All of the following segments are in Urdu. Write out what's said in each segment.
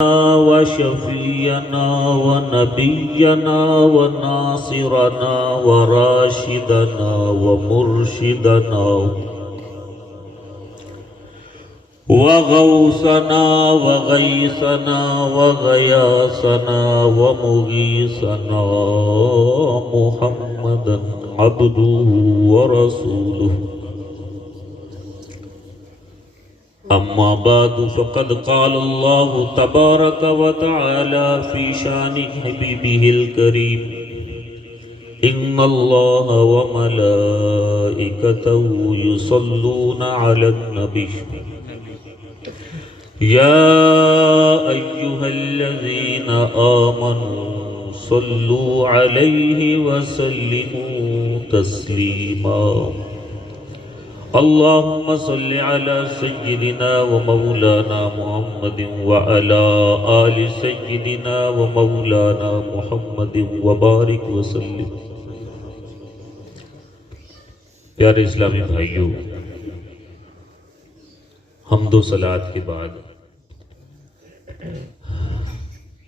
وشفينا ونبينا وناصرنا وراشدنا ومرشدنا وغوثنا وغيثنا وغياثنا ومغيثنا محمدا عبده ورسوله. أما بعد فقد قال الله تبارك وتعالى في شان حبيبه الكريم: إن الله وملائكته يصلون على النبي يا أيها الذين آمنوا صلوا عليه وسلموا تسليما. اللهم صل على سيدنا ومولانا محمد وعلى آل سيدنا ومولانا محمد وبارك وسلم. پیارے اسلامی بھائیوں، حمد و صلوات کے بعد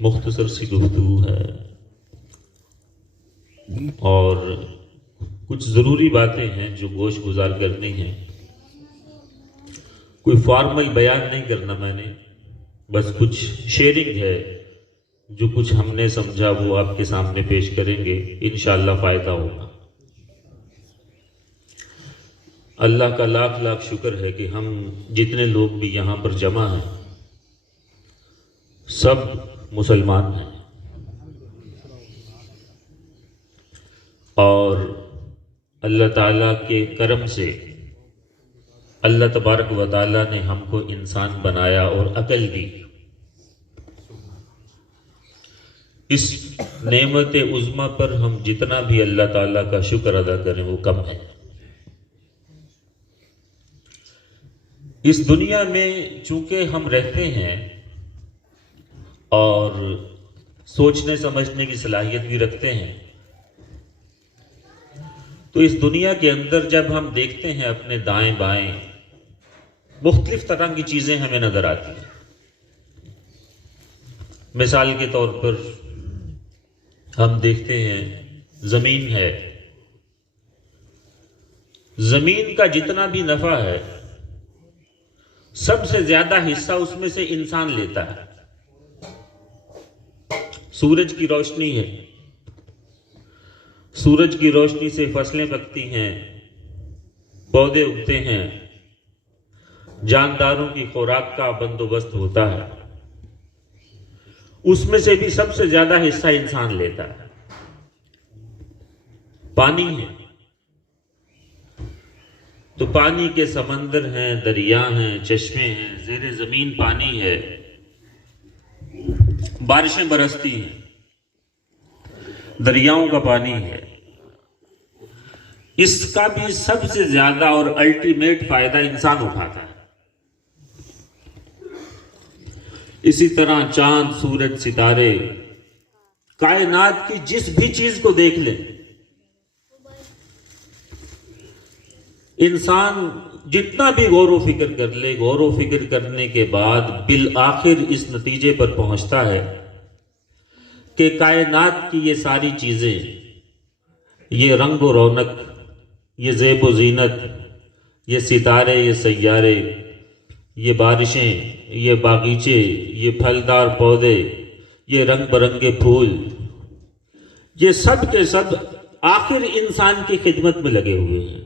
مختصر سی گفتگو ہے اور کچھ ضروری باتیں ہیں جو گوش گزار کرنی ہیں. کوئی فارمل بیان نہیں کرنا میں نے، بس کچھ شیئرنگ ہے. جو کچھ ہم نے سمجھا وہ آپ کے سامنے پیش کریں گے، انشاءاللہ فائدہ ہوگا. اللہ کا لاکھ لاکھ شکر ہے کہ ہم جتنے لوگ بھی یہاں پر جمع ہیں سب مسلمان ہیں، اور اللہ تعالیٰ کے کرم سے اللہ تبارک و تعالیٰ نے ہم کو انسان بنایا اور عقل دی. اس نعمت عظمیٰ پر ہم جتنا بھی اللہ تعالیٰ کا شکر ادا کریں وہ کم ہے. اس دنیا میں چونکہ ہم رہتے ہیں اور سوچنے سمجھنے کی صلاحیت بھی رکھتے ہیں، تو اس دنیا کے اندر جب ہم دیکھتے ہیں اپنے دائیں بائیں مختلف طرح کی چیزیں ہمیں نظر آتی ہیں. مثال کے طور پر ہم دیکھتے ہیں زمین ہے، زمین کا جتنا بھی نفع ہے سب سے زیادہ حصہ اس میں سے انسان لیتا ہے. سورج کی روشنی ہے، سورج کی روشنی سے فصلیں پکتی ہیں، پودے اگتے ہیں، جانداروں کی خوراک کا بندوبست ہوتا ہے. اس میں سے بھی سب سے زیادہ حصہ انسان لیتا ہے. پانی ہے تو پانی کے سمندر ہیں، دریا ہیں، چشمے ہیں، زیر زمین پانی ہے، بارشیں برستی ہیں، دریاؤں کا پانی ہے. اس کا بھی سب سے زیادہ اور الٹیمیٹ فائدہ انسان اٹھاتا ہے. اسی طرح چاند، سورج، ستارے، کائنات کی جس بھی چیز کو دیکھ لیں، انسان جتنا بھی غور و فکر کر لے، غور و فکر کرنے کے بعد بالآخر اس نتیجے پر پہنچتا ہے کہ کائنات کی یہ ساری چیزیں، یہ رنگ و رونق، یہ زیب و زینت، یہ ستارے، یہ سیارے، یہ بارشیں، یہ باغیچے، یہ پھلدار پودے، یہ رنگ برنگے پھول، یہ سب کے سب آخر انسان کی خدمت میں لگے ہوئے ہیں.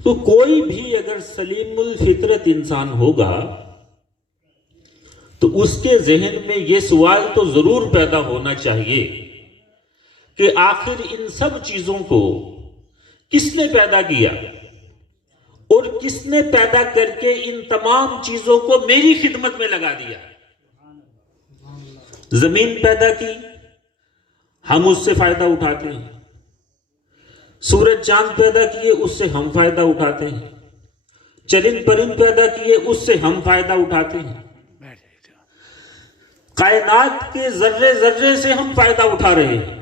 تو کوئی بھی اگر سلیم الفطرت انسان ہوگا تو اس کے ذہن میں یہ سوال تو ضرور پیدا ہونا چاہیے کہ آخر ان سب چیزوں کو کس نے پیدا کیا اور کس نے پیدا کر کے ان تمام چیزوں کو میری خدمت میں لگا دیا. زمین پیدا کی، ہم اس سے فائدہ اٹھاتے ہیں. سورج چاند پیدا کیے، اس سے ہم فائدہ اٹھاتے ہیں. چرند پرند پیدا کیے، اس سے ہم فائدہ اٹھاتے ہیں. کائنات کے ذرے ذرے سے ہم فائدہ اٹھا رہے ہیں.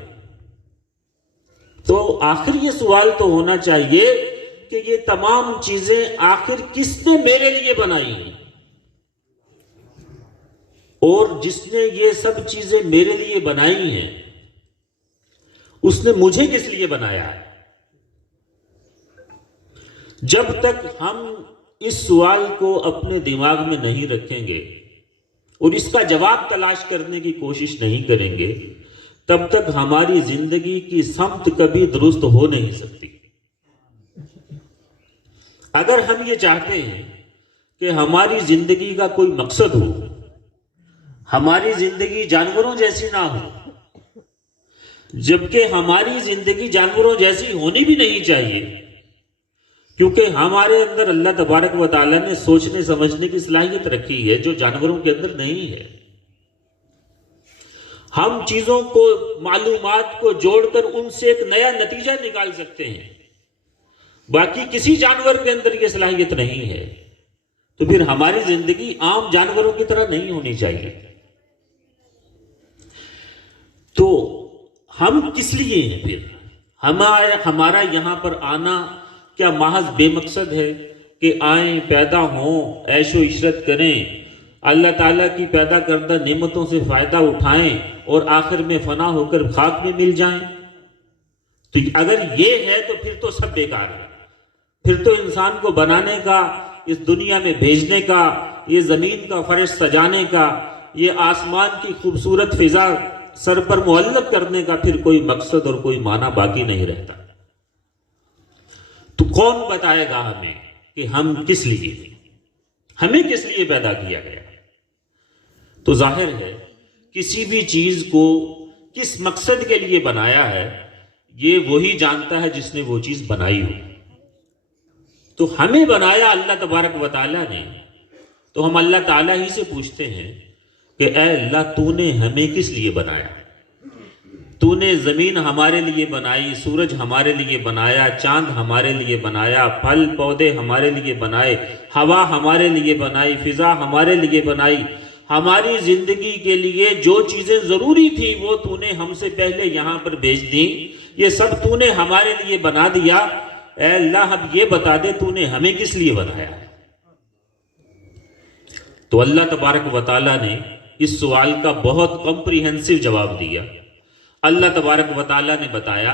تو آخر یہ سوال تو ہونا چاہیے کہ یہ تمام چیزیں آخر کس نے میرے لیے بنائی ہیں. اور جس نے یہ سب چیزیں میرے لیے بنائی ہیں اس نے مجھے کس لیے بنایا ہے؟ جب تک ہم اس سوال کو اپنے دماغ میں نہیں رکھیں گے اور اس کا جواب تلاش کرنے کی کوشش نہیں کریں گے تب تک ہماری زندگی کی سمت کبھی درست ہو نہیں سکتی۔ اگر ہم یہ چاہتے ہیں کہ ہماری زندگی کا کوئی مقصد ہو، ہماری زندگی جانوروں جیسی نہ ہو، جبکہ ہماری زندگی جانوروں جیسی ہونی بھی نہیں چاہیے، کیونکہ ہمارے اندر اللہ تبارک و تعالیٰ نے سوچنے سمجھنے کی صلاحیت رکھی ہے جو جانوروں کے اندر نہیں ہے۔ ہم چیزوں کو، معلومات کو جوڑ کر ان سے ایک نیا نتیجہ نکال سکتے ہیں، باقی کسی جانور کے اندر یہ صلاحیت نہیں ہے۔ تو پھر ہماری زندگی عام جانوروں کی طرح نہیں ہونی چاہیے۔ تو ہم کس لیے ہیں پھر؟ ہمارا یہاں پر آنا کیا محض بے مقصد ہے کہ آئیں، پیدا ہوں، عیش و عشرت کریں، اللہ تعالیٰ کی پیدا کردہ نعمتوں سے فائدہ اٹھائیں اور آخر میں فنا ہو کر خاک میں مل جائیں؟ تو اگر یہ ہے تو پھر تو سب بیکار ہے۔ پھر تو انسان کو بنانے کا، اس دنیا میں بھیجنے کا، یہ زمین کا فرش سجانے کا، یہ آسمان کی خوبصورت فضا سر پر معلق کرنے کا پھر کوئی مقصد اور کوئی معنی باقی نہیں رہتا۔ تو کون بتائے گا ہمیں کہ ہم کس لیے، ہمیں کس لیے پیدا کیا گیا؟ تو ظاہر ہے کسی بھی چیز کو کس مقصد کے لیے بنایا ہے یہ وہی جانتا ہے جس نے وہ چیز بنائی ہو۔ تو ہمیں بنایا اللہ تبارک و تعالیٰ نے، تو ہم اللہ تعالیٰ ہی سے پوچھتے ہیں کہ اے اللہ تو نے ہمیں کس لیے بنایا؟ تو نے زمین ہمارے لیے بنائی، سورج ہمارے لیے بنایا، چاند ہمارے لیے بنایا، پھل پودے ہمارے لیے بنائے، ہوا ہمارے لیے بنائی، فضا ہمارے لیے بنائی۔ ہماری زندگی کے لیے جو چیزیں ضروری تھی وہ تو نے ہم سے پہلے یہاں پر بھیج دی، یہ سب تو نے ہمارے لیے بنا دیا۔ اے اللہ اب یہ بتا دے تو نے ہمیں کس لیے بنایا ہے؟ تو اللہ تبارک و تعالیٰ نے اس سوال کا بہت کمپریہنسو جواب دیا۔ اللہ تبارک و تعالیٰ نے بتایا،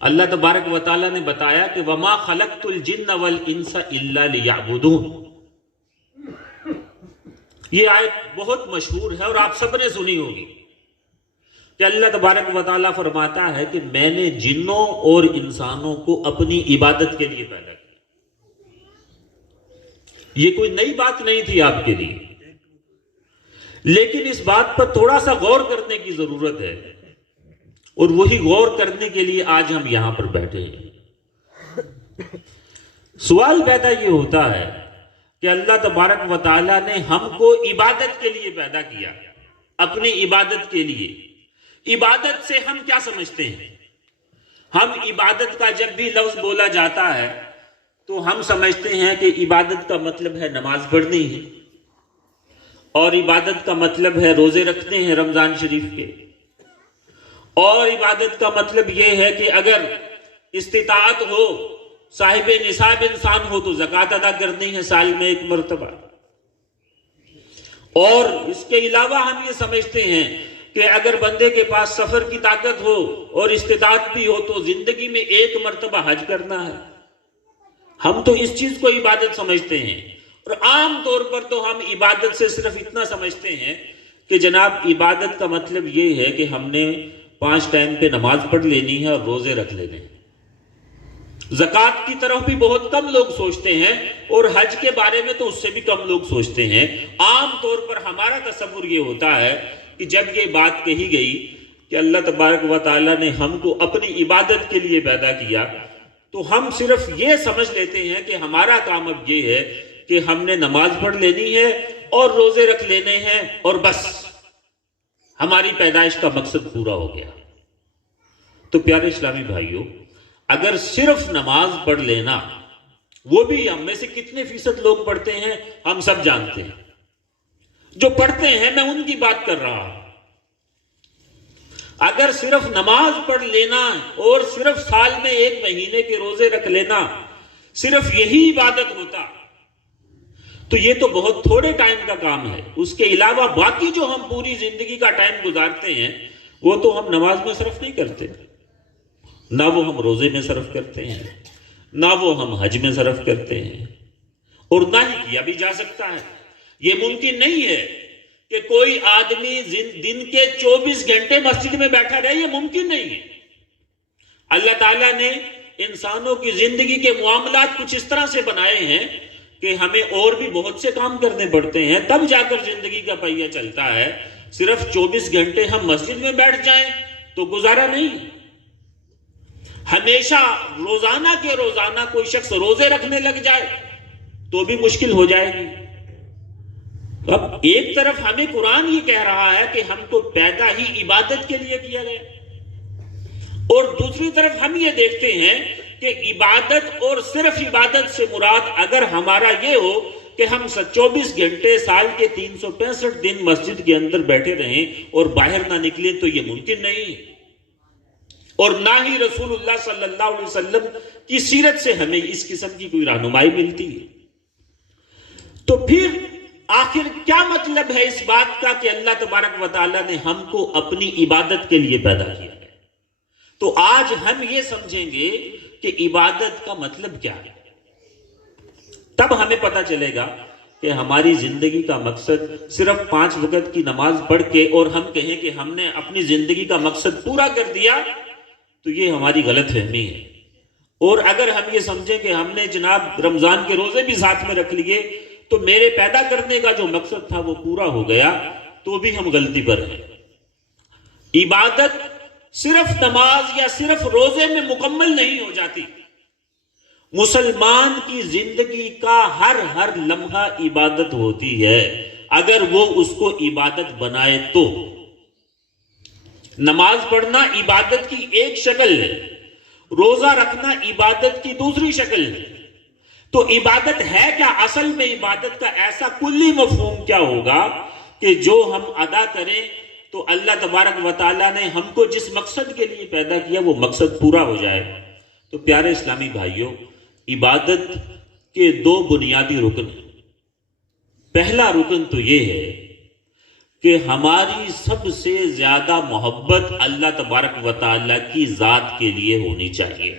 اللہ تبارک و تعالیٰ نے بتایا کہ وَمَا خَلَقْتُ الْجِنَّ وَالْإِنسَ إِلَّا لِيَعْبُدُونَ۔ یہ آیت بہت مشہور ہے اور آپ سب نے سنی ہوگی کہ اللہ تبارک و تعالیٰ فرماتا ہے کہ میں نے جنوں اور انسانوں کو اپنی عبادت کے لیے پیدا کیا۔ یہ کوئی نئی بات نہیں تھی آپ کے لیے، لیکن اس بات پر تھوڑا سا غور کرنے کی ضرورت ہے، اور وہی غور کرنے کے لیے آج ہم یہاں پر بیٹھے ہیں۔ سوال پیدا یہ ہوتا ہے کہ اللہ تبارک و تعالیٰ نے ہم کو عبادت کے لیے پیدا کیا، اپنی عبادت کے لیے۔ عبادت سے ہم کیا سمجھتے ہیں؟ ہم عبادت کا جب بھی لفظ بولا جاتا ہے تو ہم سمجھتے ہیں کہ عبادت کا مطلب ہے نماز پڑھنی ہے، اور عبادت کا مطلب ہے روزے رکھنے ہیں رمضان شریف کے، اور عبادت کا مطلب یہ ہے کہ اگر استطاعت ہو، صاحب نصاب انسان ہو تو زکوٰۃ ادا کرنی ہے سال میں ایک مرتبہ۔ اور اس کے علاوہ ہم یہ سمجھتے ہیں کہ اگر بندے کے پاس سفر کی طاقت ہو اور استطاعت بھی ہو تو زندگی میں ایک مرتبہ حج کرنا ہے۔ ہم تو اس چیز کو عبادت سمجھتے ہیں، اور عام طور پر تو ہم عبادت سے صرف اتنا سمجھتے ہیں کہ جناب عبادت کا مطلب یہ ہے کہ ہم نے 5 ٹائم پہ نماز پڑھ لینی ہے اور روزے رکھ لینے ہیں۔ زکوٰۃ کی طرف بھی بہت کم لوگ سوچتے ہیں، اور حج کے بارے میں تو اس سے بھی کم لوگ سوچتے ہیں۔ عام طور پر ہمارا تصور یہ ہوتا ہے کہ جب یہ بات کہی گئی کہ اللہ تبارک و تعالیٰ نے ہم کو اپنی عبادت کے لیے پیدا کیا، تو ہم صرف یہ سمجھ لیتے ہیں کہ ہمارا کام اب یہ ہے کہ ہم نے نماز پڑھ لینی ہے اور روزے رکھ لینے ہیں، اور بس ہماری پیدائش کا مقصد پورا ہو گیا۔ تو پیارے اسلامی بھائیوں، اگر صرف نماز پڑھ لینا، وہ بھی ہم میں سے کتنے فیصد لوگ پڑھتے ہیں ہم سب جانتے ہیں، جو پڑھتے ہیں میں ان کی بات کر رہا ہوں۔ اگر صرف نماز پڑھ لینا اور صرف سال میں 1 مہینے کے روزے رکھ لینا صرف یہی عبادت ہوتا تو یہ تو بہت تھوڑے ٹائم کا کام ہے، اس کے علاوہ باقی جو ہم پوری زندگی کا ٹائم گزارتے ہیں وہ تو ہم نماز میں صرف نہیں کرتے، نہ وہ ہم روزے میں صرف کرتے ہیں، نہ وہ ہم حج میں صرف کرتے ہیں، اور نہ ہی کیا بھی جا سکتا ہے۔ یہ ممکن نہیں ہے کہ کوئی آدمی دن کے 24 گھنٹے مسجد میں بیٹھا رہے، یہ ممکن نہیں ہے۔ اللہ تعالیٰ نے انسانوں کی زندگی کے معاملات کچھ اس طرح سے بنائے ہیں کہ ہمیں اور بھی بہت سے کام کرنے پڑتے ہیں، تب جا کر زندگی کا پہیہ چلتا ہے۔ صرف 24 گھنٹے ہم مسجد میں بیٹھ جائیں تو گزارا نہیں۔ ہمیشہ روزانہ کے روزانہ کوئی شخص روزے رکھنے لگ جائے تو بھی مشکل ہو جائے گی۔ اب ایک طرف ہمیں قرآن یہ کہہ رہا ہے کہ ہم کو پیدا ہی عبادت کے لیے کیا گیا، اور دوسری طرف ہم یہ دیکھتے ہیں کہ عبادت اور صرف عبادت سے مراد اگر ہمارا یہ ہو کہ ہم 24 گھنٹے سال کے 365 دن مسجد کے اندر بیٹھے رہیں اور باہر نہ نکلیں تو یہ ممکن نہیں، اور نہ ہی رسول اللہ صلی اللہ علیہ وسلم کی سیرت سے ہمیں اس قسم کی کوئی رہنمائی ملتی ہے۔ تو پھر آخر کیا مطلب ہے اس بات کا کہ اللہ تبارک و تعالیٰ نے ہم کو اپنی عبادت کے لیے پیدا کیا ہے؟ تو آج ہم یہ سمجھیں گے کہ عبادت کا مطلب کیا ہے، تب ہمیں پتہ چلے گا کہ ہماری زندگی کا مقصد صرف 5 وقت کی نماز پڑھ کے اور ہم کہیں کہ ہم نے اپنی زندگی کا مقصد پورا کر دیا تو یہ ہماری غلط فہمی ہے۔ اور اگر ہم یہ سمجھیں کہ ہم نے جناب رمضان کے روزے بھی ساتھ میں رکھ لیے تو میرے پیدا کرنے کا جو مقصد تھا وہ پورا ہو گیا، تو بھی ہم غلطی پر ہیں۔ عبادت صرف نماز یا صرف روزے میں مکمل نہیں ہو جاتی۔ مسلمان کی زندگی کا ہر لمحہ عبادت ہوتی ہے اگر وہ اس کو عبادت بنائے تو۔ نماز پڑھنا عبادت کی ایک شکل ہے، روزہ رکھنا عبادت کی دوسری شکل ہے۔ تو عبادت ہے کیا؟ اصل میں عبادت کا ایسا کلی مفہوم کیا ہوگا کہ جو ہم ادا کریں تو اللہ تبارک و تعالیٰ نے ہم کو جس مقصد کے لیے پیدا کیا وہ مقصد پورا ہو جائے۔ تو پیارے اسلامی بھائیوں، عبادت کے 2 بنیادی رکن ہیں۔ پہلا رکن تو یہ ہے کہ ہماری سب سے زیادہ محبت اللہ تبارک و تعالیٰ کی ذات کے لیے ہونی چاہیے۔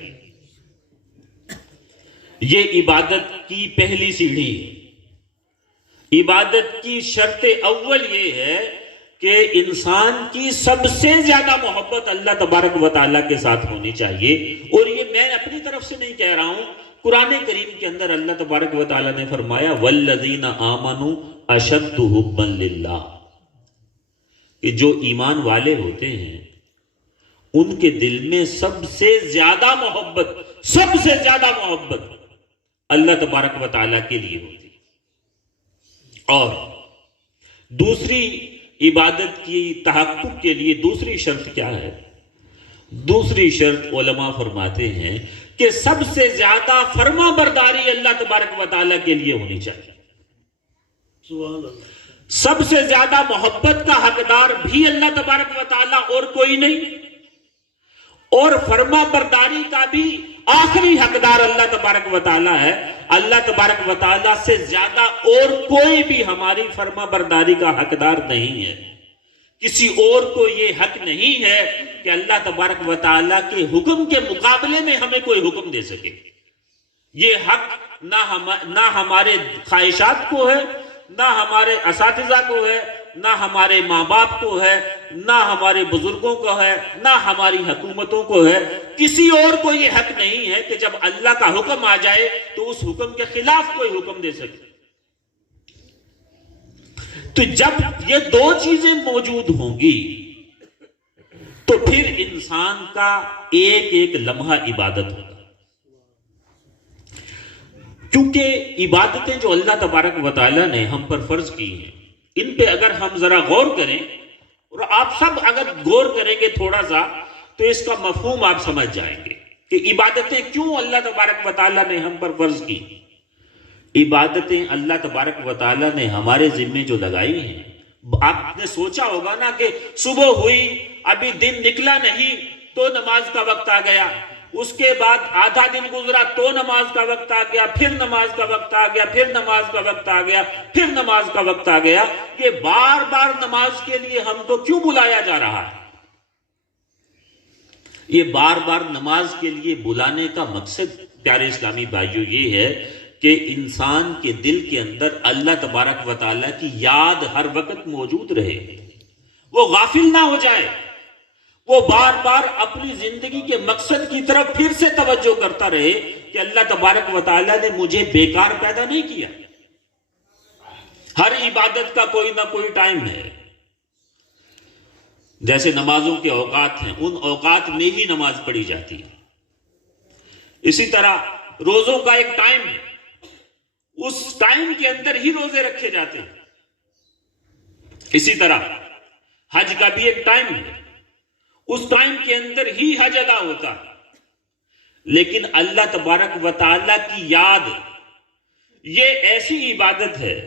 یہ عبادت کی پہلی سیڑھی ہے۔ عبادت کی شرط اول یہ ہے کہ انسان کی سب سے زیادہ محبت اللہ تبارک و تعالیٰ کے ساتھ ہونی چاہیے۔ اور یہ میں اپنی طرف سے نہیں کہہ رہا ہوں، قرآن کریم کے اندر اللہ تبارک و تعالیٰ نے فرمایا وَالَّذِينَ آمَنُوا أَشَدُّ حُبًّا لِلَّهِ، کہ جو ایمان والے ہوتے ہیں ان کے دل میں سب سے زیادہ محبت اللہ تبارک و تعالیٰ کے لیے ہوتی ہے۔ اور دوسری عبادت کی تحقق کے لیے دوسری شرط کیا ہے؟ دوسری شرط علماء فرماتے ہیں کہ سب سے زیادہ فرما برداری اللہ تبارک و تعالیٰ کے لیے ہونی چاہیے۔ سبحان اللہ۔ سب سے زیادہ محبت کا حقدار بھی اللہ تبارک و تعالیٰ اور کوئی نہیں، اور فرما برداری کا بھی آخری حقدار اللہ تبارک و تعالیٰ ہے۔ اللہ تبارک و تعالیٰ سے زیادہ اور کوئی بھی ہماری فرما برداری کا حقدار نہیں ہے۔ کسی اور کو یہ حق نہیں ہے کہ اللہ تبارک و تعالیٰ کے حکم کے مقابلے میں ہمیں کوئی حکم دے سکے۔ یہ حق نہ ہمارے خواہشات کو ہے، نہ ہمارے اساتذہ کو ہے، نہ ہمارے ماں باپ کو ہے، نہ ہمارے بزرگوں کو ہے، نہ ہماری حکومتوں کو ہے۔ کسی اور کو یہ حق نہیں ہے کہ جب اللہ کا حکم آ جائے تو اس حکم کے خلاف کوئی حکم دے سکے۔ تو جب یہ 2 چیزیں موجود ہوں گی تو پھر انسان کا ایک لمحہ عبادت ہوگا۔ کیونکہ عبادتیں جو اللہ تبارک و تعالیٰ نے ہم پر فرض کی ہیں، ان پہ اگر ہم ذرا غور کریں، اور آپ سب اگر غور کریں گے تھوڑا سا تو اس کا مفہوم آپ سمجھ جائیں گے کہ عبادتیں کیوں اللہ تبارک و تعالیٰ نے ہم پر فرض کی۔ عبادتیں اللہ تبارک و تعالیٰ نے ہمارے ذمے جو لگائی ہیں، آپ نے سوچا ہوگا نا کہ صبح ہوئی ابھی دن نکلا نہیں تو نماز کا وقت آ گیا، اس کے بعد آدھا دن گزرا تو نماز کا وقت آ گیا، پھر نماز کا وقت آ گیا، پھر نماز کا وقت آ گیا، پھر نماز کا وقت آ گیا. یہ بار بار نماز کے لیے ہم کو کیوں بلایا جا رہا ہے؟ یہ بار بار نماز کے لیے بلانے کا مقصد پیارے اسلامی بھائیوں یہ ہے کہ انسان کے دل کے اندر اللہ تبارک و تعالیٰ کی یاد ہر وقت موجود رہے، وہ غافل نہ ہو جائے، وہ بار بار اپنی زندگی کے مقصد کی طرف پھر سے توجہ کرتا رہے کہ اللہ تبارک و تعالیٰ نے مجھے بیکار پیدا نہیں کیا. ہر عبادت کا کوئی نہ کوئی ٹائم ہے. جیسے نمازوں کے اوقات ہیں، ان اوقات میں ہی نماز پڑھی جاتی ہے. اسی طرح روزوں کا ایک ٹائم ہے، اس ٹائم کے اندر ہی روزے رکھے جاتے ہیں. اسی طرح حج کا بھی ایک ٹائم ہے، اس ٹائم کے اندر ہی حج ادا ہوتا ہے. لیکن اللہ تبارک و تعالیٰ کی یاد یہ ایسی عبادت ہے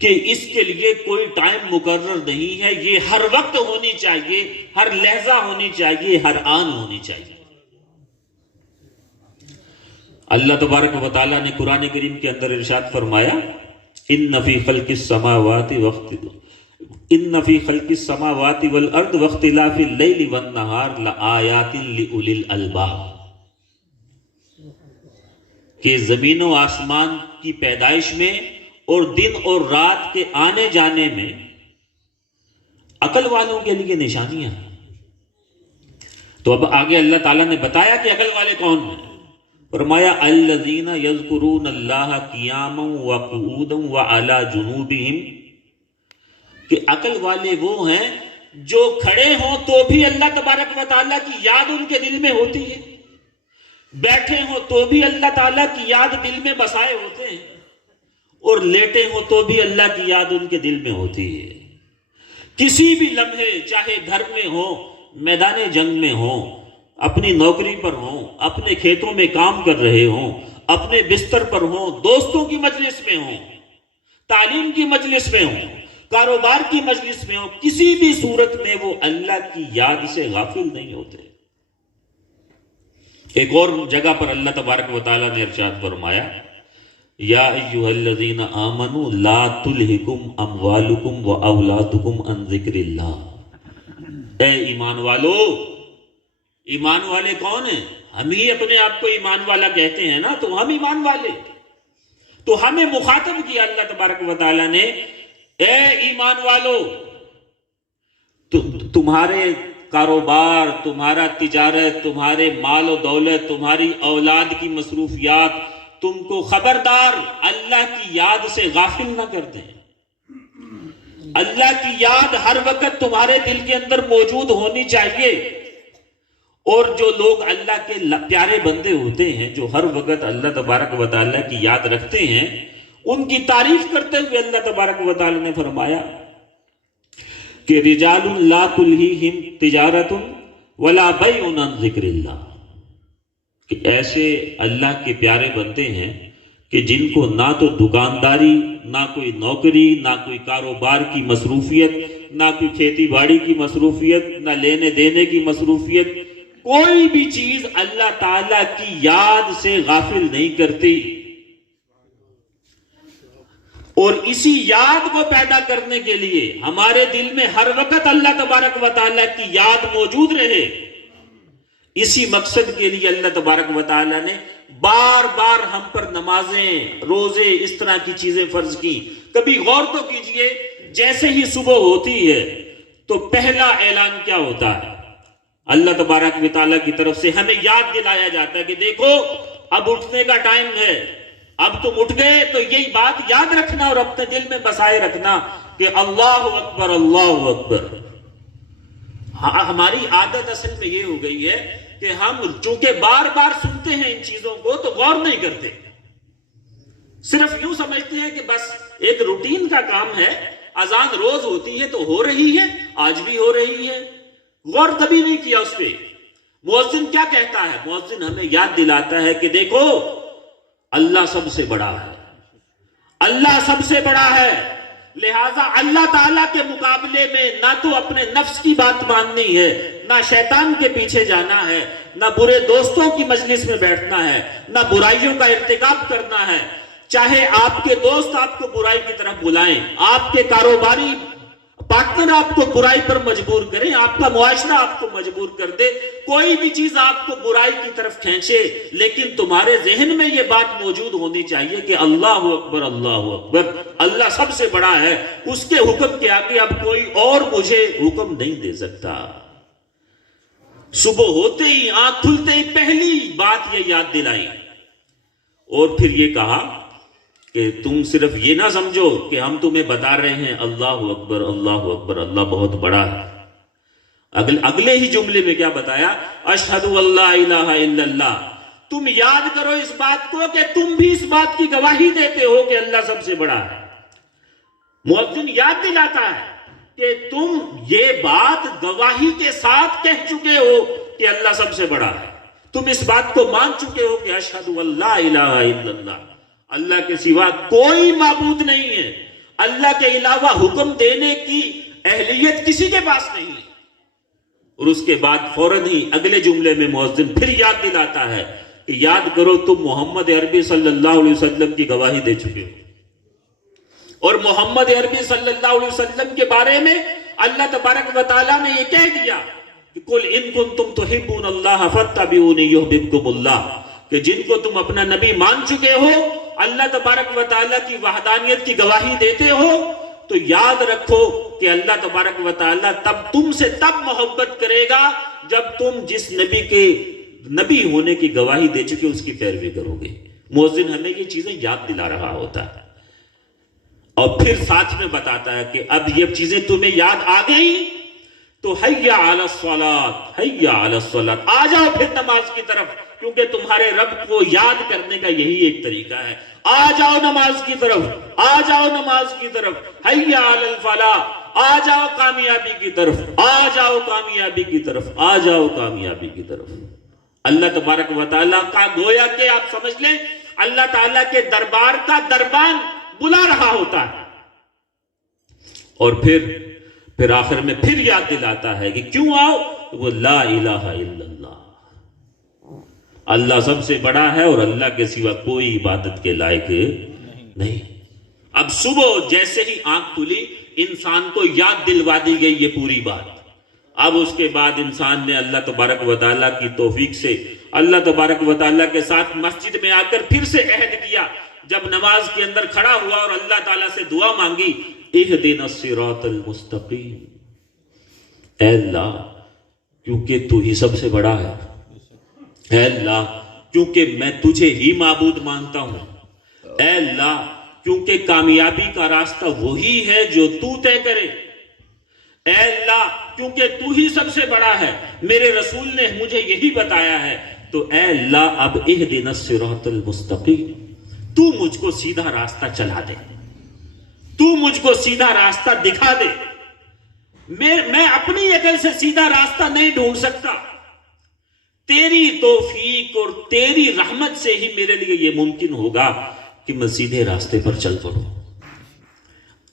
کہ اس کے لیے کوئی ٹائم مقرر نہیں ہے. یہ ہر وقت ہونی چاہیے، ہر لحظہ ہونی چاہیے، ہر آن ہونی چاہیے. اللہ تبارک و تعالیٰ نے قرآن کریم کے اندر ارشاد فرمایا ان فی خلق السماوات والارض واختلاف اللیل والنہار لآیات لأولی الالباب، کہ زمین و آسمان کی پیدائش میں اور دن اور رات کے آنے جانے میں عقل والوں کے لیے نشانیاں ہیں. تو اب آگے اللہ تعالیٰ نے بتایا کہ عقل والے کون ہیں. فرمایا الذین یذکرون اللہ قیاما وقعودا وعلی جنوبہم، کہ عقل والے وہ ہیں جو کھڑے ہوں تو بھی اللہ تبارک و تعالیٰ کی یاد ان کے دل میں ہوتی ہے، بیٹھے ہوں تو بھی اللہ تعالیٰ کی یاد دل میں بسائے ہوتے ہیں، اور لیٹے ہوں تو بھی اللہ کی یاد ان کے دل میں ہوتی ہے. کسی بھی لمحے، چاہے گھر میں ہو، میدان جنگ میں ہو، اپنی نوکری پر ہوں، اپنے کھیتوں میں کام کر رہے ہوں، اپنے بستر پر ہوں، دوستوں کی مجلس میں ہوں، تعلیم کی مجلس میں ہوں، کاروبار کی مجلس میں ہوں، کسی بھی صورت میں وہ اللہ کی یاد سے غافل نہیں ہوتے. ایک اور جگہ پر اللہ تبارک و تعالیٰ نے ارشاد فرمایا یا ایھا الذین آمنوا لا تلہکم اموالکم واولادکم عن ذکر اللہ. اے ایمان والو، ایمان والے کون ہیں؟ ہم ہی اپنے آپ کو ایمان والا کہتے ہیں نا، تو ہم ایمان والے. تو ہمیں مخاطب کیا اللہ تبارک و تعالیٰ نے، اے ایمان والو، تمہارے کاروبار، تمہارا تجارت، تمہارے مال و دولت، تمہاری اولاد کی مصروفیات تم کو خبردار اللہ کی یاد سے غافل نہ کر دیں. اللہ کی یاد ہر وقت تمہارے دل کے اندر موجود ہونی چاہیے. اور جو لوگ اللہ کے پیارے بندے ہوتے ہیں، جو ہر وقت اللہ تبارک و تعالیٰ کی یاد رکھتے ہیں، ان کی تعریف کرتے ہوئے اللہ تبارک و تعالیٰ نے فرمایا کہ رجال لا تلہیہم تجارت ولا بیع عن ذکر اللہ، کہ ایسے اللہ کے پیارے بندے ہیں کہ جن کو نہ تو دکانداری، نہ کوئی نوکری، نہ کوئی کاروبار کی مصروفیت، نہ کوئی کھیتی باڑی کی مصروفیت، نہ لینے دینے کی مصروفیت، کوئی بھی چیز اللہ تعالیٰ کی یاد سے غافل نہیں کرتی. اور اسی یاد کو پیدا کرنے کے لیے ہمارے دل میں ہر وقت اللہ تبارک و تعالیٰ کی یاد موجود رہے، اسی مقصد کے لیے اللہ تبارک و تعالیٰ نے بار بار ہم پر نمازیں، روزے، اس طرح کی چیزیں فرض کی. کبھی غور تو کیجئے، جیسے ہی صبح ہوتی ہے تو پہلا اعلان کیا ہوتا ہے؟ اللہ تبارک و تعالیٰ کی طرف سے ہمیں یاد دلایا جاتا ہے کہ دیکھو اب اٹھنے کا ٹائم ہے، اب تم اٹھ گئے تو یہی بات یاد رکھنا اور اپنے دل میں بسائے رکھنا کہ اللہ اکبر، اللہ اکبر. ہماری عادت اصل میں یہ ہو گئی ہے کہ ہم چونکہ بار بار سنتے ہیں ان چیزوں کو تو غور نہیں کرتے، صرف یوں سمجھتے ہیں کہ بس ایک روٹین کا کام ہے، اذان روز ہوتی ہے تو ہو رہی ہے، آج بھی ہو رہی ہے، غور کبھی نہیں کیا اس پہ. مؤذن کیا کہتا ہے؟ مؤذن ہمیں یاد دلاتا ہے کہ دیکھو اللہ سب سے بڑا ہے، اللہ سب سے بڑا ہے، لہٰذا اللہ تعالیٰ کے مقابلے میں نہ تو اپنے نفس کی بات ماننی ہے، نہ شیطان کے پیچھے جانا ہے، نہ برے دوستوں کی مجلس میں بیٹھنا ہے، نہ برائیوں کا ارتکاب کرنا ہے۔ چاہے آپ کے دوست آپ کو برائی کی طرف بلائیں، آپ کے کاروباری پارٹنر آپ کو برائی پر مجبور کریں، آپ کا معاشرہ آپ کو مجبور کر دے، کوئی بھی چیز آپ کو برائی کی طرف کھینچے، لیکن تمہارے ذہن میں یہ بات موجود ہونی چاہیے کہ اللہ اکبر، اللہ اکبر، اللہ سب سے بڑا ہے، اس کے حکم کے آگے اب کوئی اور مجھے حکم نہیں دے سکتا۔ صبح ہوتے ہی، آنکھ کھلتے ہی پہلی بات یہ یاد دلائی، اور پھر یہ کہا کہ تم صرف یہ نہ سمجھو کہ ہم تمہیں بتا رہے ہیں اللہ اکبر، اللہ اکبر، اللہ بہت بڑا ہے۔ اگلے ہی جملے میں کیا بتایا؟ اشہد اللہ الہ الا اللہ۔ تم یاد کرو اس بات کو کہ تم بھی اس بات کی گواہی دیتے ہو کہ اللہ سب سے بڑا ہے۔ مؤذن یاد دلاتا ہے کہ تم یہ بات گواہی کے ساتھ کہہ چکے ہو کہ اللہ سب سے بڑا ہے، تم اس بات کو مان چکے ہو کہ اشہد اللہ الہ الا اللہ، اللہ کے سوا کوئی معبود نہیں ہے، اللہ کے علاوہ حکم دینے کی اہلیت کسی کے پاس نہیں ہے۔ اور اس کے بعد فوراً ہی اگلے جملے میں مؤذن پھر یاد دلاتا ہے کہ یاد کرو تم محمد عربی صلی اللہ علیہ وسلم کی گواہی دے چکے ہو، اور محمد عربی صلی اللہ علیہ وسلم کے بارے میں اللہ تبارک و تعالیٰ نے یہ کہہ دیا کہ قُلْ إِن كُنتُمْ تُحِبُّونَ اللَّهَ فَاتَّبِعُونِي يُحْبِبْكُمُ اللَّهُ، کہ جن کو تم اپنا نبی مان چکے ہو، اللہ تبارک و تعالیٰ کی وحدانیت کی گواہی دیتے ہو، تو یاد رکھو کہ اللہ تبارک و تعالیٰ تم سے تب محبت کرے گا جب تم جس نبی کے نبی ہونے کی گواہی دے چکے اس کی پیروی کرو گے۔ مؤذن ہمیں یہ چیزیں یاد دلا رہا ہوتا ہے، اور پھر ساتھ میں بتاتا ہے کہ اب یہ چیزیں تمہیں یاد آ گئی تو حیا علی الصلاۃ، حیا علی الصلاۃ، آ جاؤ پھر نماز کی طرف، کیونکہ تمہارے رب کو یاد کرنے کا یہی ایک طریقہ ہے۔ آ جاؤ نماز کی طرف، آ جاؤ نماز کی طرف، حیا علی الفلاح، آ جاؤ کامیابی کی طرف، آ جاؤ کامیابی کی طرف، آ جاؤ کامیابی کی طرف۔ اللہ تبارک و تعالیٰ کا گویا کہ آپ سمجھ لیں اللہ تعالیٰ کے دربار کا دربان بلا رہا ہوتا ہے، اور پھر آخر میں پھر یاد دلاتا ہے کہ کیوں آؤ؟ وہ لا الہ الا اللہ، اللہ سب سے بڑا ہے اور اللہ کے سوا کوئی عبادت کے لائق نہیں۔ اب صبح جیسے ہی آنکھ کھلی انسان کو یاد دلوا دی گئی یہ پوری بات۔ اب اس کے بعد انسان نے اللہ تبارک و تعالیٰ کی توفیق سے اللہ تبارک و تعالیٰ کے ساتھ مسجد میں آ کر پھر سے عہد کیا، جب نماز کے اندر کھڑا ہوا اور اللہ تعالیٰ سے دعا مانگی، اہدنا الصراط المستقیم، اے اللہ کیونکہ تو ہی سب سے بڑا ہے، اے اللہ کیونکہ میں تجھے ہی معبود مانتا ہوں، اے اللہ کیونکہ کامیابی کا راستہ وہی ہے جو تو طے کرے، اے اللہ کیونکہ تو ہی سب سے بڑا ہے، میرے رسول نے مجھے یہی بتایا ہے، تو اے اللہ اب اہدنا الصراط المستقیم، تو مجھ کو سیدھا راستہ چلا دے، تو مجھ کو سیدھا راستہ دکھا دے۔ میں اپنی عقل سے سیدھا راستہ نہیں ڈھونڈ سکتا، تیری توفیق اور تیری رحمت سے ہی میرے لیے یہ ممکن ہوگا کہ میں سیدھے راستے پر چل پڑوں۔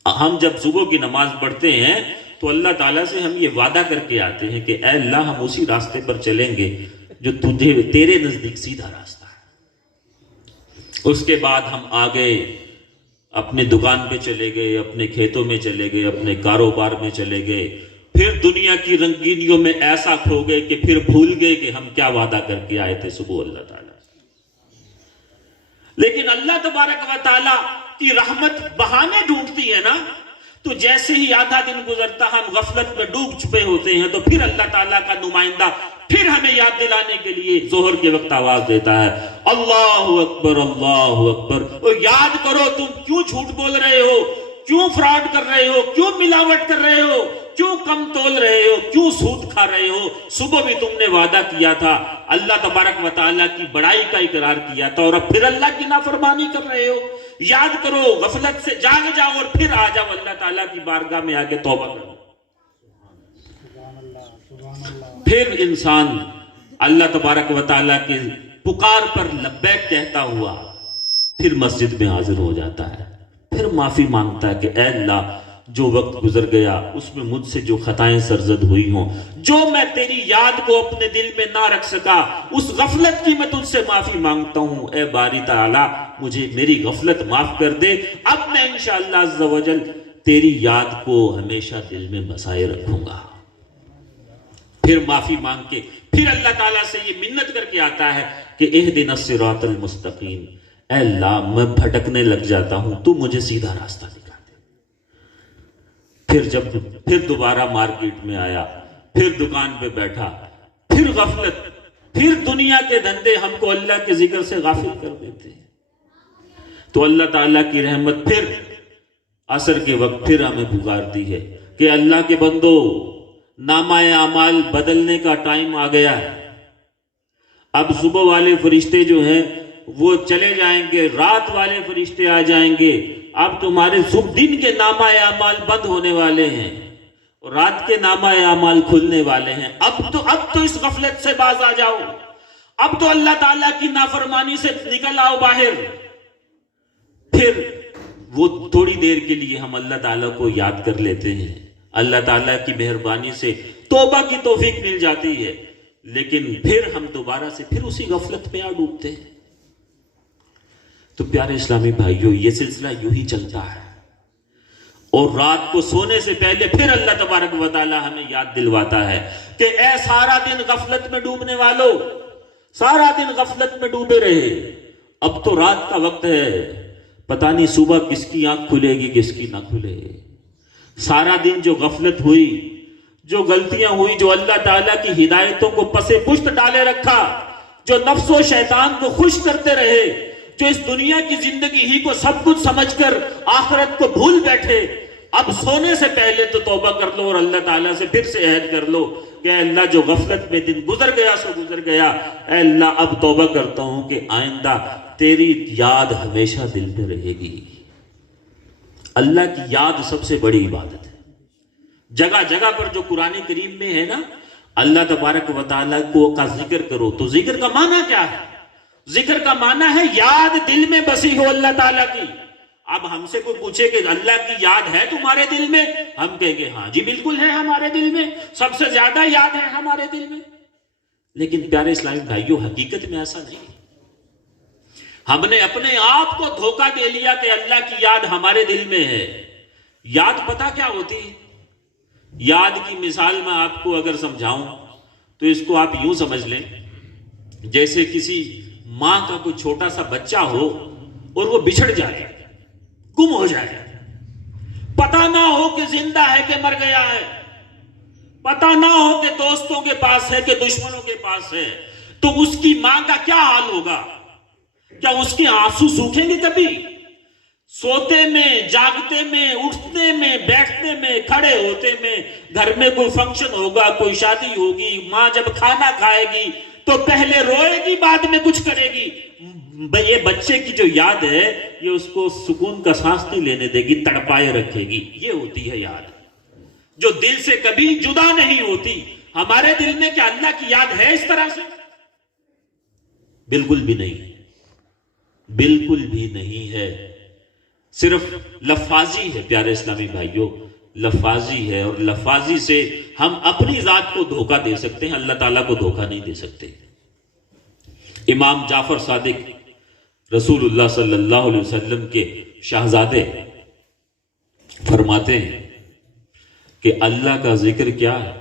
ہم جب صبح کی نماز پڑھتے ہیں تو اللہ تعالیٰ سے ہم یہ وعدہ کر کے آتے ہیں کہ اے اللہ ہم اسی راستے پر چلیں گے جو تیرے نزدیک سیدھا راستہ ہے۔ اس کے بعد ہم آگے اپنے دکان پہ چلے گئے، اپنے کھیتوں میں چلے گئے، اپنے کاروبار میں چلے گئے، پھر دنیا کی رنگینیوں میں ایسا کھو گئے کہ پھر بھول گئے کہ ہم کیا وعدہ کر کے آئے تھے صبح اللہ تعالیٰ۔ لیکن اللہ تبارک و تعالیٰ کی رحمت بہانے ڈھونڈتی ہے نا، تو جیسے ہی آدھا دن گزرتا ہم غفلت میں ڈوب چھپے ہوتے ہیں تو پھر اللہ تعالیٰ کا نمائندہ پھر ہمیں یاد دلانے کے لیے ظہر کے وقت آواز دیتا ہے، اللہ اکبر، اللہ اکبر۔ اور یاد کرو تم کیوں جھوٹ بول رہے ہو، کیوں فراڈ کر رہے ہو، کیوں ملاوٹ کر رہے ہو، کیوں کم تول رہے ہو، کیوں سود کھا رہے ہو۔ صبح بھی تم نے وعدہ کیا تھا، اللہ تبارک و تعالیٰ کی بڑائی کا اقرار کیا تھا، اور اب پھر اللہ کی نافرمانی کر رہے ہو۔ یاد کرو، غفلت سے جاگ جاؤ اور پھر آ جاؤ اللہ تعالیٰ کی بارگاہ میں آ کے توبہ کرو۔ پھر انسان اللہ تبارک و تعالیٰ کے پکار پر لبیک کہتا ہوا پھر مسجد میں حاضر ہو جاتا ہے۔ پھر معافی مانگتا ہے کہ اے اللہ جو وقت گزر گیا اس میں مجھ سے جو خطائیں سرزد ہوئی ہوں، جو میں تیری یاد کو اپنے دل میں نہ رکھ سکا، اس غفلت کی میں تجھ سے معافی مانگتا ہوں، اے باری تعالی مجھے میری غفلت معاف کر دے، اب میں انشاءاللہ عز و جل تیری یاد کو ہمیشہ دل میں بسائے رکھوں گا۔ پھر معافی مانگ کے پھر اللہ تعالیٰ سے یہ منت کر کے آتا ہے کہ اہدنا الصراط المستقیم، اے اللہ میں بھٹکنے لگ جاتا ہوں، تو مجھے سیدھا راستہ دکھا دے۔ پھر دوبارہ مارکیٹ میں آیا، پھر دکان پہ بیٹھا، پھر غفلت، پھر دنیا کے دھندے ہم کو اللہ کے ذکر سے غافل کر دیتے ہیں۔ تو اللہ تعالیٰ کی رحمت پھر عصر کے وقت پھر ہمیں پکارتی ہے کہ اللہ کے بندو نامہ اعمال بدلنے کا ٹائم آ گیا ہے۔ اب صبح والے فرشتے جو ہیں وہ چلے جائیں گے، رات والے فرشتے آ جائیں گے، اب تمہارے صبح دن کے نامہ اعمال بند ہونے والے ہیں اور رات کے نامہ اعمال کھلنے والے ہیں۔ اب تو اس غفلت سے باز آ جاؤ، اب تو اللہ تعالیٰ کی نافرمانی سے نکل آؤ باہر۔ پھر وہ تھوڑی دیر کے لیے ہم اللہ تعالیٰ کو یاد کر لیتے ہیں، اللہ تعالیٰ کی مہربانی سے توبہ کی توفیق مل جاتی ہے، لیکن پھر ہم دوبارہ سے پھر اسی غفلت میں آ ڈوبتے ہیں۔ تو پیارے اسلامی بھائیوں، یہ سلسلہ یوں ہی چلتا ہے، اور رات کو سونے سے پہلے پھر اللہ تبارک و تعالی ہمیں یاد دلواتا ہے کہ اے سارا دن غفلت میں ڈوبنے والو، سارا دن غفلت میں ڈوبے رہے، اب تو رات کا وقت ہے، پتہ نہیں صبح کس کی آنکھ کھلے گی کس کی نہ کھلے۔ سارا دن جو غفلت ہوئی، جو غلطیاں ہوئی، جو اللہ تعالیٰ کی ہدایتوں کو پس پشت ڈالے رکھا، جو نفس و شیطان کو خوش کرتے رہے، جو اس دنیا کی زندگی ہی کو سب کچھ سمجھ کر آخرت کو بھول بیٹھے، اب سونے سے پہلے تو توبہ کر لو اور اللہ تعالیٰ سے پھر سے عہد کر لو کہ اے اللہ جو غفلت میں دن گزر گیا سو گزر گیا، اے اللہ اب توبہ کرتا ہوں کہ آئندہ تیری یاد ہمیشہ دل میں رہے گی۔ اللہ کی یاد سب سے بڑی عبادت ہے۔ جگہ جگہ پر جو قرآن کریم میں ہے نا، اللہ تبارک و تعالیٰ کو کا ذکر کرو، تو ذکر کا معنی کیا ہے؟ ذکر کا معنی ہے یاد دل میں بسی ہو اللہ تعالیٰ کی۔ اب ہم سے کوئی پوچھے کہ اللہ کی یاد ہے تمہارے دل میں، ہم کہیں گے ہاں جی بالکل ہے ہمارے دل میں، سب سے زیادہ یاد ہے ہمارے دل میں۔ لیکن پیارے اسلامی بھائیوں، حقیقت میں ایسا نہیں۔ ہم نے اپنے آپ کو دھوکہ دے لیا کہ اللہ کی یاد ہمارے دل میں ہے۔ یاد پتہ کیا ہوتی ہے؟ یاد کی مثال میں آپ کو اگر سمجھاؤں تو اس کو آپ یوں سمجھ لیں، جیسے کسی ماں کا کوئی چھوٹا سا بچہ ہو اور وہ بچھڑ جائے، گم ہو جائے، پتہ نہ ہو کہ زندہ ہے کہ مر گیا ہے، پتہ نہ ہو کہ دوستوں کے پاس ہے کہ دشمنوں کے پاس ہے، تو اس کی ماں کا کیا حال ہوگا؟ کیا اس کے آنسو سوکھیں گے کبھی؟ سوتے میں، جاگتے میں، اٹھنے میں، بیٹھنے میں، کھڑے ہوتے میں، گھر میں کوئی فنکشن ہوگا، کوئی شادی ہوگی، ماں جب کھانا کھائے گی تو پہلے روئے گی بعد میں کچھ کرے گی۔ یہ بچے کی جو یاد ہے یہ اس کو سکون کا سانس نہیں لینے دے گی، تڑپائے رکھے گی۔ یہ ہوتی ہے یاد جو دل سے کبھی جدا نہیں ہوتی۔ ہمارے دل میں کیا اللہ کی یاد ہے اس طرح سے؟ بالکل بھی نہیں، بالکل بھی نہیں ہے۔ صرف لفاظی ہے پیارے اسلامی بھائیوں، لفاظی ہے، اور لفاظی سے ہم اپنی ذات کو دھوکہ دے سکتے ہیں، اللہ تعالیٰ کو دھوکہ نہیں دے سکتے۔ امام جعفر صادق رسول اللہ صلی اللہ علیہ وسلم کے شہزادے فرماتے ہیں کہ اللہ کا ذکر کیا ہے؟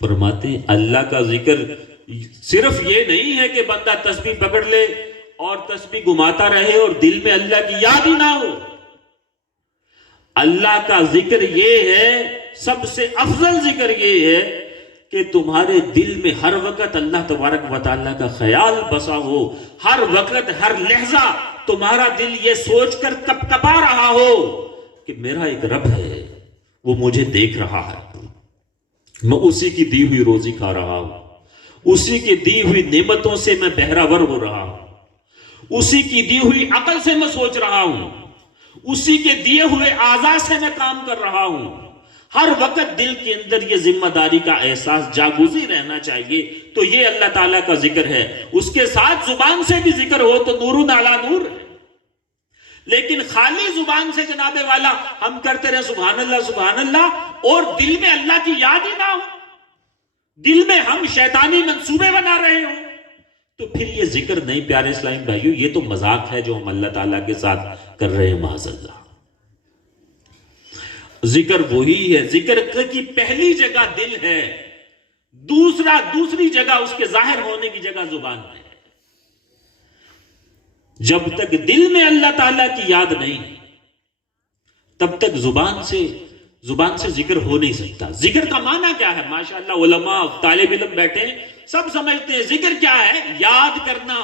فرماتے ہیں اللہ کا ذکر صرف یہ نہیں ہے کہ بندہ تسبیح پکڑ لے اور تسبیح گھماتا رہے اور دل میں اللہ کی یاد ہی نہ ہو۔ اللہ کا ذکر یہ ہے، سب سے افضل ذکر یہ ہے کہ تمہارے دل میں ہر وقت اللہ تبارک و تعالیٰ کا خیال بسا ہو، ہر وقت ہر لحظہ تمہارا دل یہ سوچ کر کپکپا رہا ہو کہ میرا ایک رب ہے، وہ مجھے دیکھ رہا ہے، میں اسی کی دی ہوئی روزی کھا رہا ہوں، اسی کی دی ہوئی نعمتوں سے میں بہراور ہو رہا ہوں، اسی کی دی ہوئی عقل سے میں سوچ رہا ہوں، اسی کے دیے ہوئے اعضاء سے میں کام کر رہا ہوں۔ ہر وقت دل کے اندر یہ ذمہ داری کا احساس جاگوزی رہنا چاہیے۔ تو یہ اللہ تعالیٰ کا ذکر ہے۔ اس کے ساتھ زبان سے بھی ذکر ہو تو نور علی نور ہے، لیکن خالی زبان سے جناب والا ہم کرتے رہے سبحان اللہ اور دل میں اللہ کی یاد ہی نہ ہو، دل میں ہم شیطانی منصوبے بنا رہے ہوں، تو پھر یہ ذکر نہیں پیارے اسلامی بھائیو، یہ تو مذاق ہے جو ہم اللہ تعالیٰ کے ساتھ کر رہے ہیں معاذ اللہ۔ ذکر وہی ہے، ذکر کی پہلی جگہ دل ہے، دوسری جگہ اس کے ظاہر ہونے کی جگہ زبان ہے۔ جب تک دل میں اللہ تعالیٰ کی یاد نہیں تب تک زبان سے ذکر ہو نہیں سکتا۔ ذکر کا معنی کیا ہے؟ ماشاءاللہ علماء طالب علم بیٹھے سب سمجھتے ہیں ذکر کیا ہے؟ یاد کرنا۔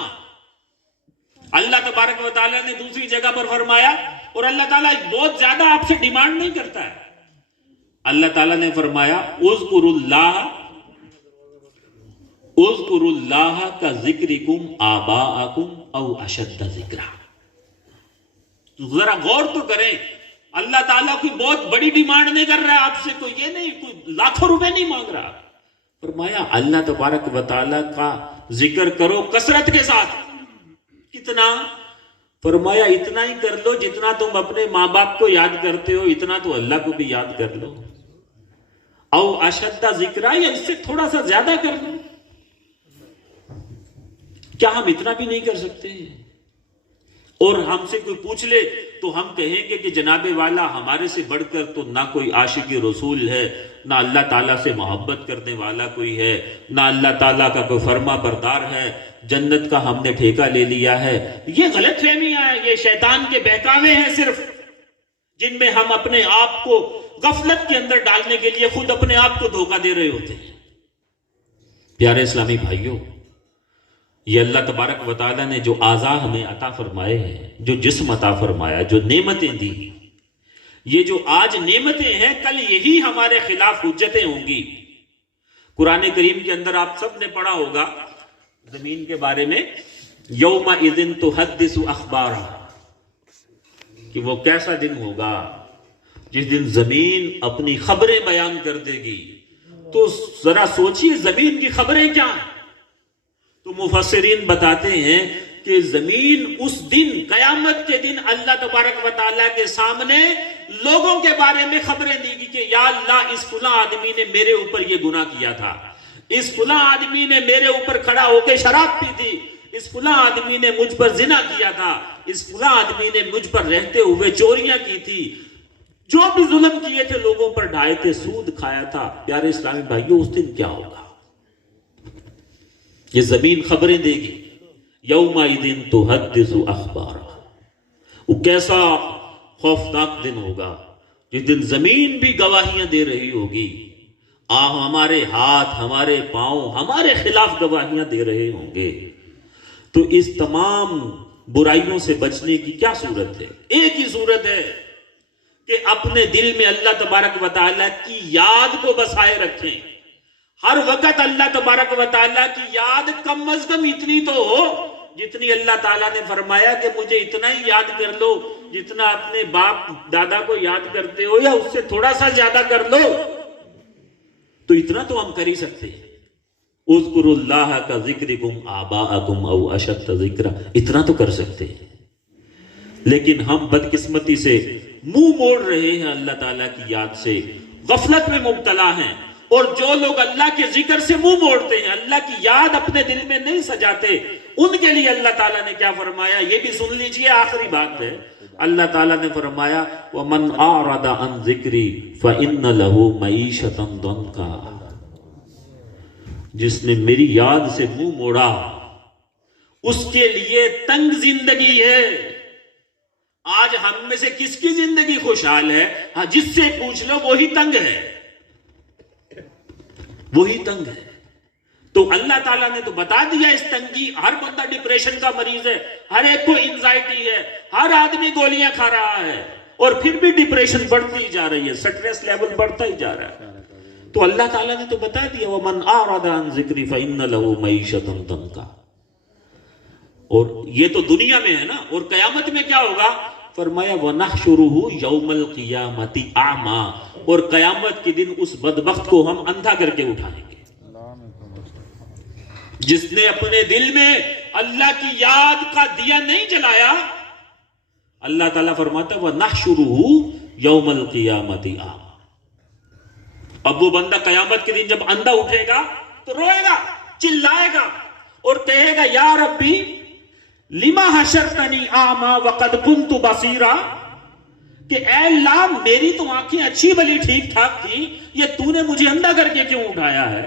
اللہ تبارک و تعالیٰ نے دوسری جگہ پر فرمایا، اور اللہ تعالیٰ بہت زیادہ آپ سے ڈیمانڈ نہیں کرتا ہے، اللہ تعالیٰ نے فرمایا اذکر اللہ کا ذکرکم آباءکم او اشد ذکرا۔ تو ذرا غور تو کریں، اللہ تعالیٰ کوئی بہت بڑی ڈیمانڈ نہیں کر رہا ہے آپ سے، کوئی یہ نہیں، کوئی لاکھوں روپے نہیں مانگ رہا۔ فرمایا اللہ تبارک و تعالیٰ کا ذکر کرو کثرت کے ساتھ۔ کتنا؟ فرمایا اتنا ہی کر لو جتنا تم اپنے ماں باپ کو یاد کرتے ہو، اتنا تو اللہ کو بھی یاد کر لو۔ او اشد ذکرا، یا اس سے تھوڑا سا زیادہ کر لو۔ کیا ہم اتنا بھی نہیں کر سکتے؟ اور ہم سے کوئی پوچھ لے تو ہم کہیں گے کہ جناب والا ہمارے سے بڑھ کر تو نہ کوئی عاشق رسول ہے، نہ اللہ تعالیٰ سے محبت کرنے والا کوئی ہے، نہ اللہ تعالیٰ کا کوئی فرما بردار ہے، جنت کا ہم نے ٹھیکہ لے لیا ہے۔ یہ غلط فہمیاں ہیں، یہ شیطان کے بہکاوے ہیں صرف، جن میں ہم اپنے آپ کو غفلت کے اندر ڈالنے کے لیے خود اپنے آپ کو دھوکہ دے رہے ہوتے ہیں۔ پیارے اسلامی بھائیوں، یہ اللہ تبارک و تعالیٰ نے جو اعضاء ہمیں عطا فرمائے ہیں، جو جسم عطا فرمایا، جو نعمتیں دی، یہ جو آج نعمتیں ہیں کل یہی ہمارے خلاف حجتیں ہوں گی۔ قرآن کریم کے اندر آپ سب نے پڑھا ہوگا زمین کے بارے میں، یومئذ تحدث اخبارہا، کہ وہ کیسا دن ہوگا جس دن زمین اپنی خبریں بیان کر دے گی۔ تو ذرا سوچیے زمین کی خبریں کیا ہیں؟ تو مفسرین بتاتے ہیں کہ زمین اس دن، قیامت کے دن، اللہ تبارک و تعالیٰ کے سامنے لوگوں کے بارے میں خبریں دی گی کہ یا اللہ اس فلاں آدمی نے میرے اوپر یہ گناہ کیا تھا، اس فلاں آدمی نے میرے اوپر کھڑا ہو کے شراب پی تھی، اس فلاں آدمی نے مجھ پر زنا کیا تھا، اس فلاں آدمی نے مجھ پر رہتے ہوئے چوریاں کی تھی، جو بھی ظلم کیے تھے لوگوں پر ڈھائے تھے، سود کھایا تھا۔ پیارے اسلامی بھائیوں، اس دن کیا ہوگا؟ یہ زمین خبریں دے گی، یومئذ تحدث اخبارہا۔ وہ کیسا خوفناک دن ہوگا جس دن زمین بھی گواہیاں دے رہی ہوگی، ہمارے ہاتھ، ہمارے پاؤں ہمارے خلاف گواہیاں دے رہے ہوں گے۔ تو اس تمام برائیوں سے بچنے کی کیا صورت ہے؟ ایک ہی صورت ہے کہ اپنے دل میں اللہ تبارک و تعالیٰ کی یاد کو بسائے رکھیں۔ ہر وقت اللہ تبارک و تعالیٰ کی یاد کم از کم اتنی تو ہو جتنی اللہ تعالیٰ نے فرمایا کہ مجھے اتنا ہی یاد کر لو جتنا اپنے باپ دادا کو یاد کرتے ہو، یا اس سے تھوڑا سا زیادہ کر لو۔ تو اتنا تو ہم کر ہی سکتے ہیں۔ اذکروا اللہ کا ذکرکم آباءکم او اشد ذکرا، اتنا تو کر سکتے ہیں۔ لیکن ہم بدقسمتی سے منہ موڑ رہے ہیں اللہ تعالیٰ کی یاد سے، غفلت میں مبتلا ہیں۔ اور جو لوگ اللہ کے ذکر سے منہ موڑتے ہیں، اللہ کی یاد اپنے دل میں نہیں سجاتے، ان کے لیے اللہ تعالیٰ نے کیا فرمایا یہ بھی سن لیجئے، آخری بات ہے۔ اللہ تعالیٰ نے فرمایا وَمَنْ أَعْرَضَ عَنْ ذِكْرِي فَإِنَّ لَهُ مَعِيشَةً ضَنْكًا، جس نے میری یاد سے منہ موڑا اس کے لیے تنگ زندگی ہے۔ آج ہم میں سے کس کی زندگی خوشحال ہے؟ ہاں، جس سے پوچھ لو وہی تنگ ہے، وہی تنگ ہے۔ تو اللہ تعالیٰ نے تو بتا دیا اس تنگی، ہر بندہ ڈپریشن کا مریض ہے، ہر ایک کو انزائٹی ہے، ہر آدمی گولیاں کھا رہا ہے، اور پھر بھی ڈپریشن بڑھتی جا رہی ہے، سٹریس لیول بڑھتا ہی جا رہا ہے۔ تو اللہ تعالیٰ نے تو بتا دیا وَمَنْ أَعْرَضَ عَنْ ذِكْرِي فَإِنَّ لَهُ مَعِيشَةً ضَنْكًا۔ اور یہ تو دنیا میں ہے نا، اور قیامت میں کیا ہوگا؟ فرمایا وَنَحْشُرُهُ يَوْمَ الْقِيَامَةِ أَعْمَى، اور قیامت کے دن اس بدبخت کو ہم اندھا کر کے اٹھائیں گے، جس نے اپنے دل میں اللہ کی یاد کا دیا نہیں جلایا، اللہ تعالیٰ فرماتا ہے وَنَحْشُرُهُ يَوْمَ الْقِيَامَةِ أَعْمَى۔ اب وہ بندہ قیامت کے دن جب اندھا اٹھے گا تو روئے گا، چلائے گا اور کہے گا یا ربی لما حشرتنی اعمی وقد کنت بصیرا، کہ اے اللہ میری تو آنکھیں اچھی بلی ٹھیک ٹھاک تھی، یہ تو نے مجھے اندھا کر کے کیوں اٹھایا ہے؟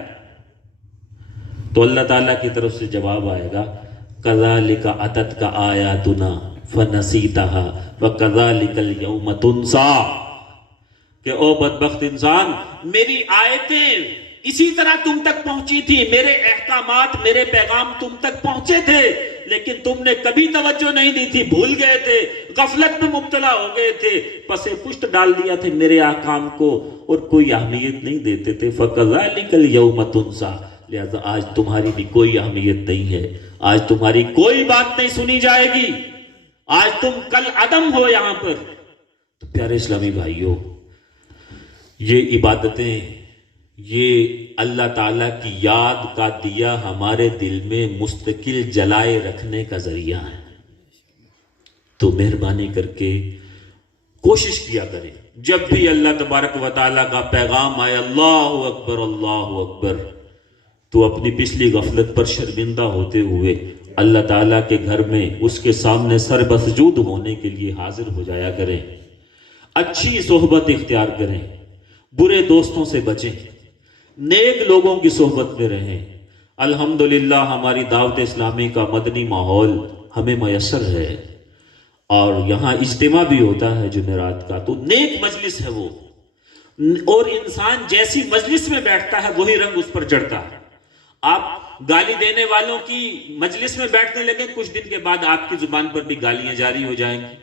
تو اللہ تعالیٰ کی طرف سے جواب آئے گا کذالک اتتک آیاتنا فنسیتها وکذالک اليوم تنسیٰ، کہ او بدبخت انسان میری آیتیں اسی طرح تم تک پہنچی تھی، میرے احکامات میرے پیغام تم تک پہنچے تھے، لیکن تم نے کبھی توجہ نہیں دی تھی، بھول گئے تھے، غفلت میں مبتلا ہو گئے تھے، پسے پشت ڈال دیا تھے میرے احکام کو اور کوئی اہمیت نہیں دیتے تھے۔ فَكَذَلِكَ الْيَوْمَ تُنْسَىٰ، لہذا آج تمہاری بھی کوئی اہمیت نہیں ہے، آج تمہاری کوئی بات نہیں سنی جائے گی، آج تم کل عدم ہو یہاں پر۔ تو پیارے اسلامی بھائیوں، یہ عبادتیں، یہ اللہ تعالیٰ کی یاد کا دیا ہمارے دل میں مستقل جلائے رکھنے کا ذریعہ ہے۔ تو مہربانی کر کے کوشش کیا کریں، جب بھی اللہ تبارک و تعالیٰ کا پیغام آئے اللہ اکبر اللہ اکبر، تو اپنی پچھلی غفلت پر شرمندہ ہوتے ہوئے اللہ تعالیٰ کے گھر میں اس کے سامنے سر بسجود ہونے کے لیے حاضر ہو جایا کریں، اچھی صحبت اختیار کریں، برے دوستوں سے بچیں، نیک لوگوں کی صحبت میں رہیں۔ الحمدللہ ہماری دعوت اسلامی کا مدنی ماحول ہمیں میسر ہے، اور یہاں اجتماع بھی ہوتا ہے جمعرات کا، تو نیک مجلس ہے وہ، اور انسان جیسی مجلس میں بیٹھتا ہے وہی رنگ اس پر چڑھتا ہے۔ آپ گالی دینے والوں کی مجلس میں بیٹھنے لگیں، کچھ دن کے بعد آپ کی زبان پر بھی گالیاں جاری ہو جائیں گی۔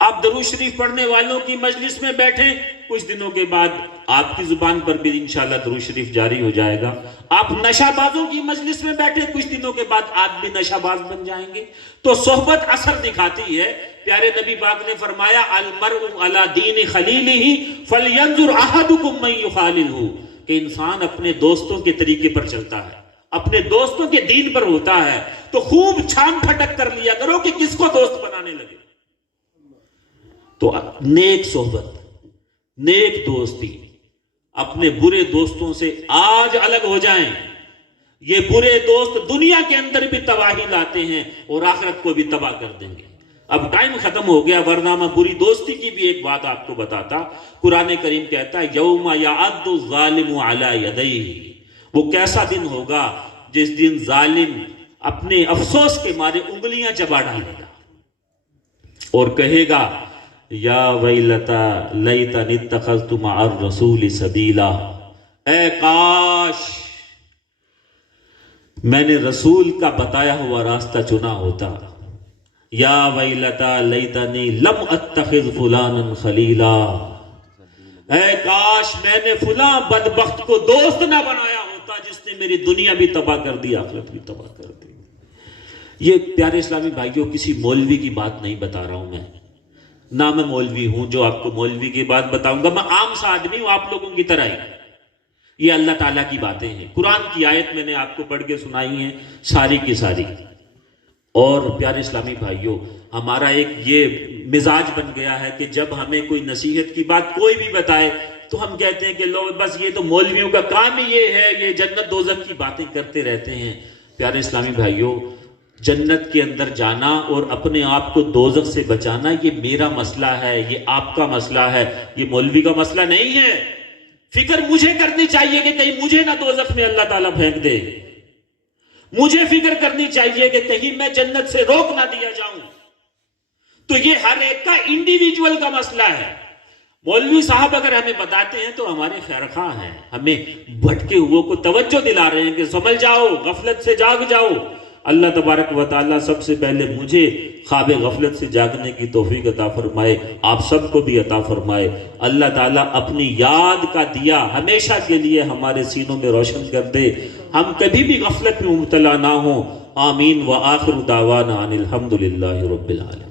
آپ درود شریف پڑھنے والوں کی مجلس میں بیٹھیں، کچھ دنوں کے بعد آپ کی زبان پر بھی انشاءاللہ درود شریف جاری ہو جائے گا۔ آپ نشہ بازوں کی مجلس میں بیٹھیں، کچھ دنوں کے بعد آپ بھی نشہ باز بن جائیں گے۔ تو صحبت اثر دکھاتی ہے۔ پیارے نبی پاک نے فرمایا المرء علی دین خلیلہ فلینظر احدکم من یخاللہ، کہ انسان اپنے دوستوں کے طریقے پر چلتا ہے، اپنے دوستوں کے دین پر ہوتا ہے، تو خوب چھان پھٹک کر لیا کرو کہ کس کو دوست بنانے لگے۔ تو نیک صحبت، نیک دوستی، اپنے برے دوستوں سے آج الگ ہو جائیں۔ یہ برے دوست دنیا کے اندر بھی تباہی لاتے ہیں اور آخرت کو بھی تباہ کر دیں گے۔ اب ٹائم ختم ہو گیا، ورنہ میں بری دوستی کی بھی ایک بات آپ کو بتاتا۔ قرآن کریم کہتا ہے یوم یعض الظالم علی یدیہ، وہ کیسا دن ہوگا جس دن ظالم اپنے افسوس کے مارے انگلیاں چبا ڈالے گا اور کہے گا یا ویلتا لیتنی اتخذت مع الرسول سبیلا، اے کاش میں نے رسول کا بتایا ہوا راستہ چنا ہوتا، یا ویلتا لیتنی لم اتخذ فلانا خلیلا، اے کاش میں نے فلاں بدبخت کو دوست نہ بنایا ہوتا جس نے میری دنیا بھی تباہ کر دی، آخرت بھی تباہ کر دی۔ یہ پیارے اسلامی بھائیوں کسی مولوی کی بات نہیں بتا رہا ہوں میں، نہ میں مولوی ہوں جو آپ کو مولوی کی بات بتاؤں گا، میں عام سا آدمی ہوں آپ لوگوں کی طرح ہی۔ یہ اللہ تعالیٰ کی باتیں ہیں، قرآن کی آیت میں نے آپ کو پڑھ کے سنائی ہیں ساری کی ساری۔ اور پیارے اسلامی بھائیوں، ہمارا ایک یہ مزاج بن گیا ہے کہ جب ہمیں کوئی نصیحت کی بات کوئی بھی بتائے تو ہم کہتے ہیں کہ لو بس یہ تو مولویوں کا کام ہی یہ ہے، یہ جنت دوزخ کی باتیں کرتے رہتے ہیں۔ پیارے اسلامی بھائیوں، جنت کے اندر جانا اور اپنے آپ کو دوزخ سے بچانا یہ میرا مسئلہ ہے، یہ آپ کا مسئلہ ہے، یہ مولوی کا مسئلہ نہیں ہے۔ فکر مجھے کرنی چاہیے کہ کہیں مجھے نہ دوزخ میں اللہ تعالیٰ پھینک دے، مجھے فکر کرنی چاہیے کہ کہیں میں جنت سے روک نہ دیا جاؤں۔ تو یہ ہر ایک کا انڈیویجول کا مسئلہ ہے۔ مولوی صاحب اگر ہمیں بتاتے ہیں تو ہمارے خیرخواہ ہیں، ہمیں بھٹکے ہوئے کو توجہ دلا رہے ہیں کہ سمجھ جاؤ، غفلت سے جاگ جاؤ۔ اللہ تبارک و تعالیٰ سب سے پہلے مجھے خواب غفلت سے جاگنے کی توفیق عطا فرمائے، آپ سب کو بھی عطا فرمائے۔ اللہ تعالیٰ اپنی یاد کا دیا ہمیشہ کے لیے ہمارے سینوں میں روشن کر دے، ہم کبھی بھی غفلت میں مبتلا نہ ہوں۔ آمین۔ وآخر دعوانا ان الحمدللہ رب العالمین۔